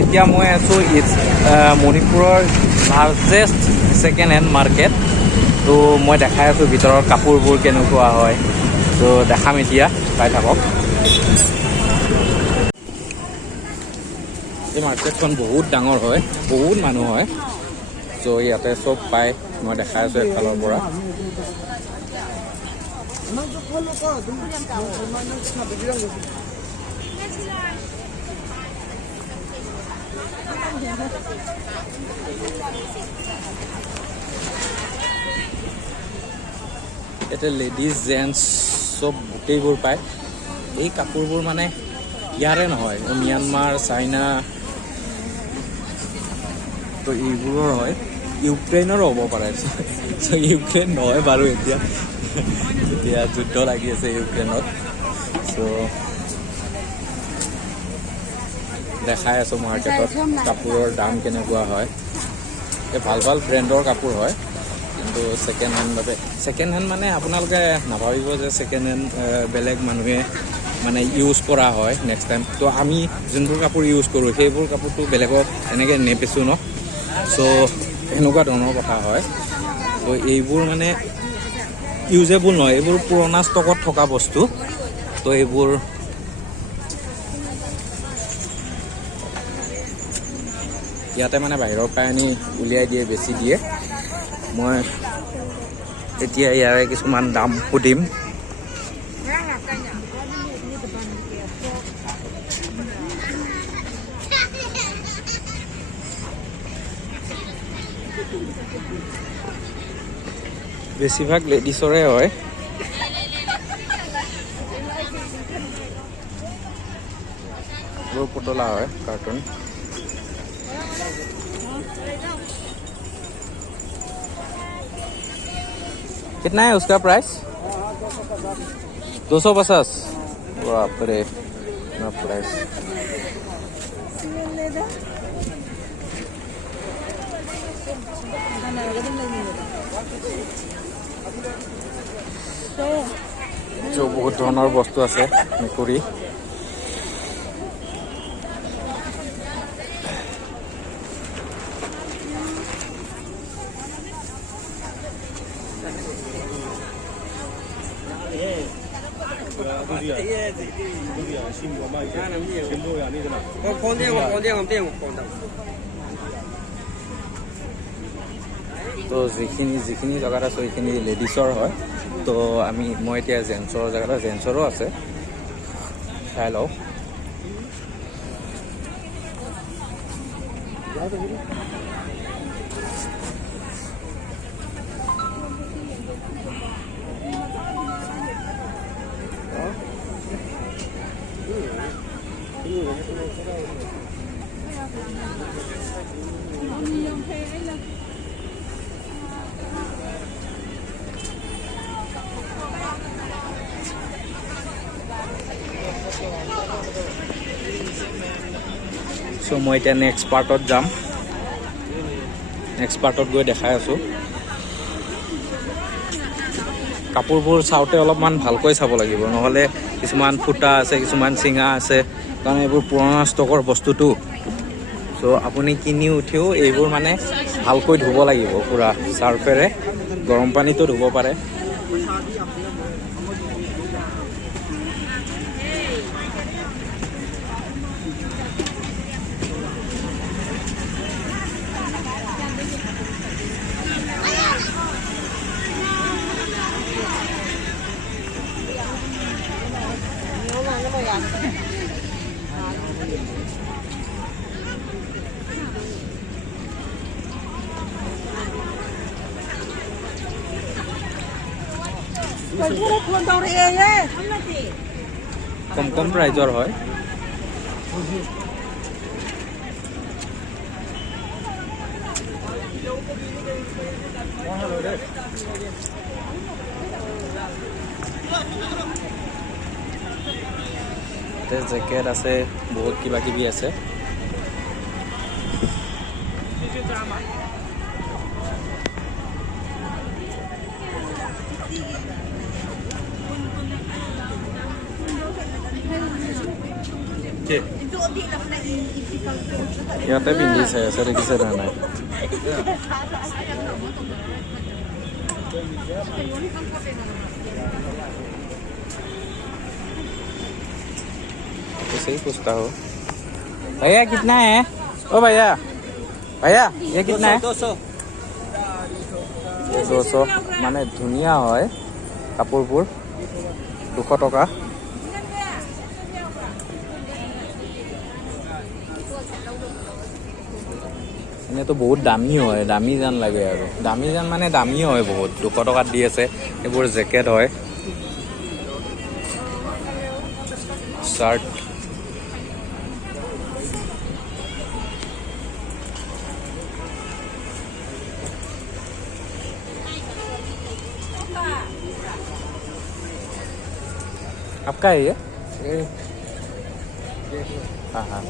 এতিয়া মই আছোঁ মণিপুৰৰ লাৰ্জেষ্ট ছেকেণ্ড হেণ্ড মাৰ্কেট। তো মই দেখাই আছোঁ ভিতৰৰ কাপোৰবোৰ কেনেকুৱা হয়। তো দেখাম এতিয়া, চাই থাকক। এই মাৰ্কেটখন বহুত ডাঙৰ হয়, বহুত মানুহ হয়। চ' ইয়াতে চব পায়, মই দেখাই আছোঁ এফালৰ পৰা। ইয়াতে লেডিজ জেণ্টছ চব গোটেইবোৰ পায়। এই কাপোৰবোৰ মানে ইয়াৰে নহয়, ম্যানমাৰ, চাইনা, তো এইবোৰৰ হয়। ইউক্ৰেইনৰো হ'ব পাৰে। চ' ইউক্ৰেইন নহয় বাৰু এতিয়া যুদ্ধ লাগি আছে ইউক্ৰেইনত। চ' দেখাই আছোঁ মাৰ্কেটত কাপোৰৰ দাম কেনেকুৱা হয়। এই ভাল ভাল ব্ৰেণ্ডৰ কাপোৰ হয়, কিন্তু ছেকেণ্ড হেণ্ড মানে আপোনালোকে নাভাবিব যে ছেকেণ্ড হেণ্ড বেলেগ মানুহে মানে ইউজ কৰা হয় নেক্সট টাইম। তো আমি যোনবোৰ কাপোৰ ইউজ কৰোঁ সেইবোৰ কাপোৰটো বেলেগক এনেকৈ নেবেচোঁ ন। চ' এনেকুৱা ধৰণৰ কথা হয়। তো এইবোৰ মানে ইউজেবল নহয়, এইবোৰ পুৰণা ষ্টকত থকা বস্তু। তো এইবোৰ ইয়াতে মানে বাহিৰৰ পৰাই আনি উলিয়াই দিয়ে, বেছি দিয়ে। মই এতিয়া ইয়াৰে কিছুমান দাম সুধিম। বেছিভাগ লেডিছৰে হয়। বোৰ পুতলা হয়, কাৰ্টুন। कितना है उसका प्राइस? 250। बाप रे, इतना प्राइस। जो बहुत ধৰণৰ বস্তু আছে, মেকুৰী। তো যিখিনি জেগাত আছোঁ সেইখিনি লেডিছৰ হয়। তো মই এতিয়া জেন্টছৰ জেগাত, জেন্টছৰো আছে, চাই লওঁ। চ' মই এতিয়া নেক্সট পাৰ্টত যাম। নেক্সট পাৰ্টত গৈ দেখাই আছোঁ। কাপোৰবোৰ চাওঁতে অলপমান ভালকৈ চাব লাগিব, নহ'লে কিছুমান ফুটা আছে, কিছুমান চিঙা আছে, কাৰণ এইবোৰ পুৰণা ষ্টকৰ বস্তুটো। চ' আপুনি কিনি উঠিও এইবোৰ মানে ভালকৈ ধুব লাগিব, পূৰা চাৰ্ফেৰে, গৰম পানীতো ধুব পাৰে। কম প্ৰাইজৰ হয়। জেকেট আছে, বহুত কিবা কিবি আছে। ইয়াতে পিন্ধি চাই আছে দেখিছে নে নাই ऐसे ही पूछता हो भैया कितना है ओ भैया भैया ये कितना है 200 মানে ধুনীয়া হয় কাপোৰবোৰ 200 টকা এনেতো বহুত দামী হয় দামী যেন লাগে আৰু দামী যেন মানে দামী হয় বহুত 200 টকাত দি আছে এইবোৰ জেকেট হয় শার্ট आपका है ये हाँ हाँ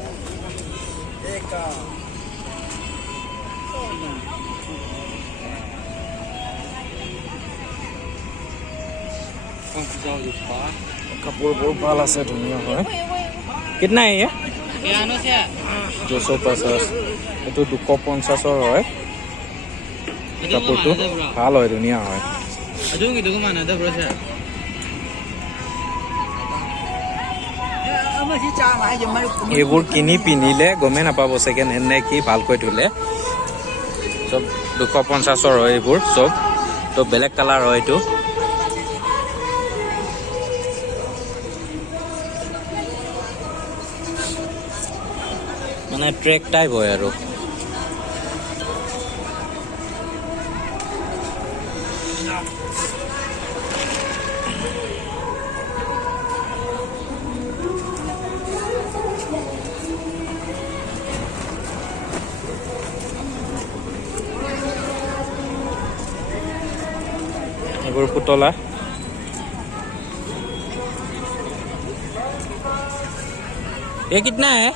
कपूर बहुत भाला से धुनिया है कितना है ये 250 ये तो 250 है कपूर तो ভাল হয় ধুনিয়া হয় এইবোৰ কিনি পিন্ধিলে গমে নাপাব সেকেন্ড হেণ্ড নে কি ভালকৈ ধুলে সব 250 হয় এইবোৰ সব তো বেলেগ কালাৰ হয় এইটো মানে ট্ৰেক টাইপ হয় আৰু এইবোৰ পুতলা ये कितना है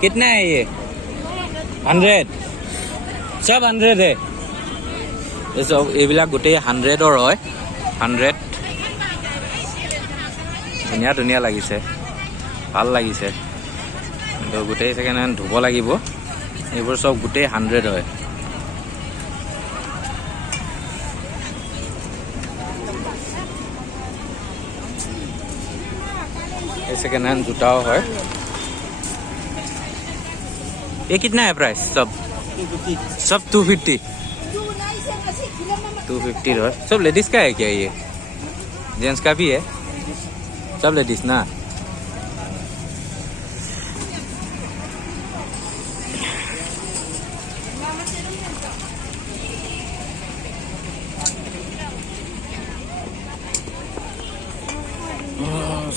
कितना है ये 100 सब 100 है ये सब এইবিলাক গোটেই 100 হয় 100 ধুনীয়া ধুনীয়া লাগিছে ভাল লাগিছে তো গোটেই সেকেন্ড হ্যান্ড ধুব লাগিব এইবোৰ সব গোটেই 100 হয় এই সেকেন্ড হ্যান্ড জুতাও হয় ये कितना है प्राइस सब 250 है सब लेडीज का है क्या ये जेंट्स का भी है सब लेडीज ना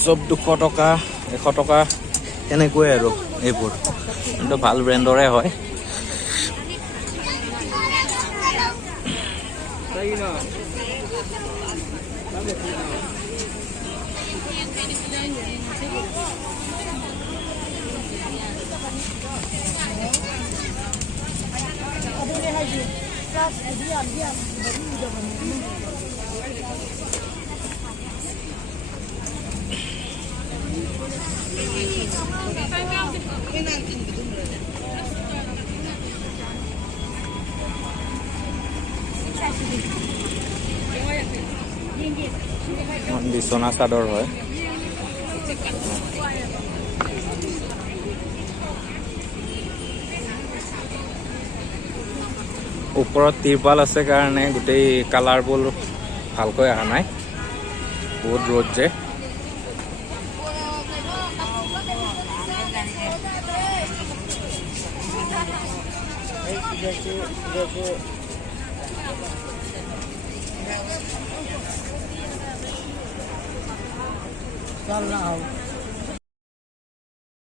सब 200 টকা 100 টকা এনেকৈ আৰু এইবোৰ কিন্তু ভাল ব্ৰ্যান্ডৰে হয় বিছনা চাদৰ হয় ওপৰত তিৰপাল আছে কাৰণে গোটেই কালাৰবোৰ ভালকৈ অহা নাই বহুত ৰ'দ যে चल रहा हूँ